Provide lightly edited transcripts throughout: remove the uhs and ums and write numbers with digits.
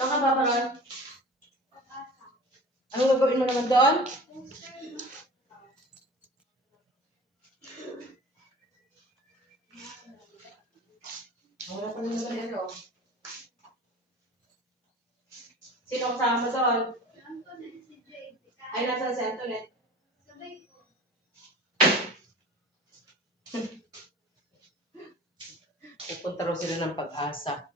Saan ka ba, Paron? Ano gagawin mo naman doon? Wala pa naman doon ito. Sino kasama mo doon? Ay, nasa si Antoinette. Pupunta raw sila ng Pag-asa.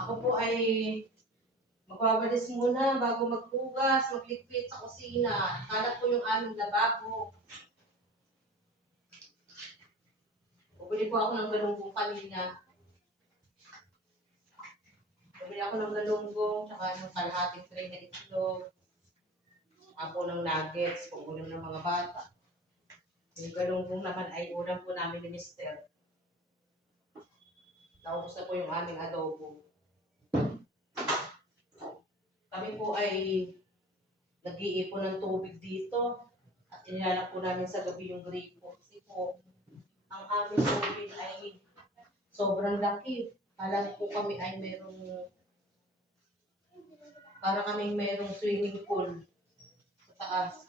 Ako po ay magwawalis muna bago maghugas, magligpit sa kusina. Kalat po yung aming lababo. Bumili po ako ng galunggong kanina. Bumili ako ng galunggong, tsaka yung kalahating tray na itlog. Ako ng nuggets, kung ulam ng mga bata. Yung galunggong naman ay ulam po namin ni Mister. Naubos na po yung aming adobo. Kami po ay nag-iipon ng tubig dito at inilalak po namin sa gabi yung gripo. Kasi po, ang aming tubig ay sobrang laki. Kala po kami ay para kaming merong swimming pool sa taas.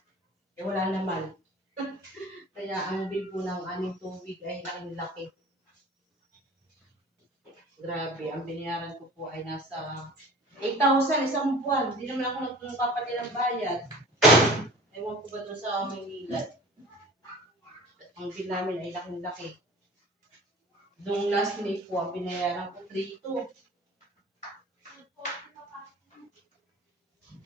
Eh wala naman. Kaya ang bill po ng aming tubig ay laki-laki. Grabe, ang binayaran ko po ay nasa 8,000 isang buwan. Hindi naman ako nagpapati ng bayad. Ewan ko ba doon sa Maynila. Ang bill namin ay laki-laki. Doong last May po, ang binayaran ko 3,200.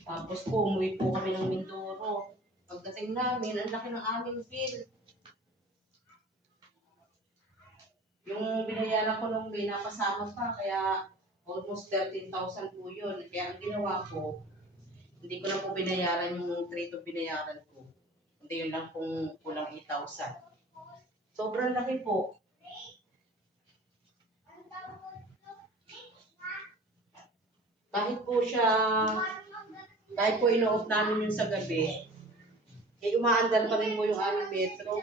Tapos po, umuwi po kami ng Mindoro. Pagdating namin, ang laki ng aming bill. Yung binayaran ko nung May, napasama pa, kaya almost 13,000 po yun. Kaya ang ginawa ko, hindi ko na po binayaran yung 3,200 binayaran ko. Hindi yun lang kung kulang 8,000. Sobrang laki po. Kahit po ino-off namin yung sa gabi, eh umaandar pa rin po yung aming metro.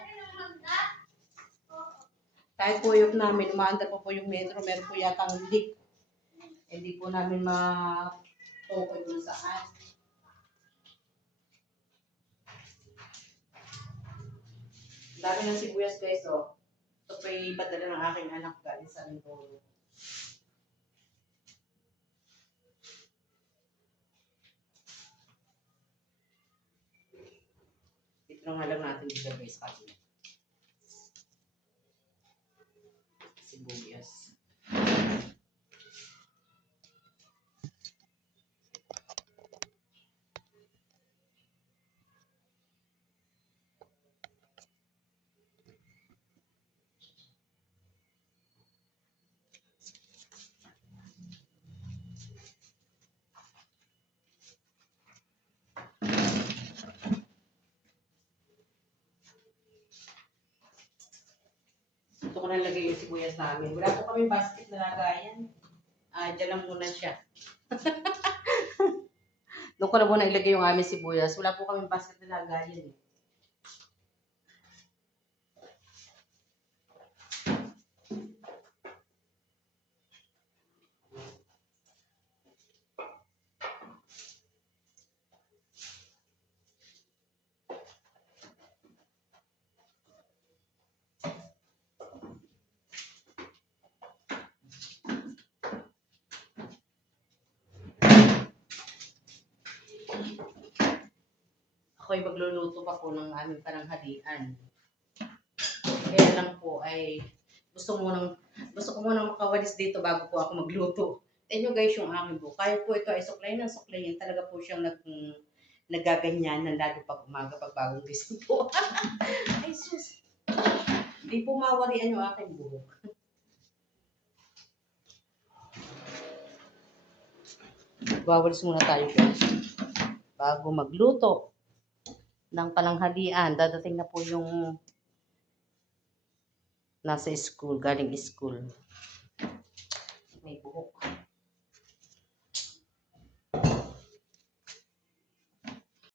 Kahit po i-off namin, umaandar pa po yung metro, meron po yatang leak. Hindi po namin ma-tokoy kung saan. Dami ng sibuyas guys, oh. Ito po yung ipadala ng aking anak galing sa Mindoro. Ito nga lang natin dito guys, kasi sibuyas. Ito ko nalagay yung sibuyas namin. Wala po kami basket na lagayan. Diyan lang muna siya. Doon ko na muna ilagay yung aming sibuyas. Wala po kami basket na lagayan eh. Ako ay magluluto pa po ng aming pananghalian. Kaya lang po ay gusto ko munang makawalis dito bago po ako magluto. Tignan nyo guys yung aking buhok. Kahit po ito ay suklayin, talaga po siyang nagaganyan lalo pag umaga pag bagong gising po. Ay sus! May pumawarian yung aking buhok. Bawalis muna tayo guys. Bago magluto ng pananghalian, dadating na po yung nasa school, galing school.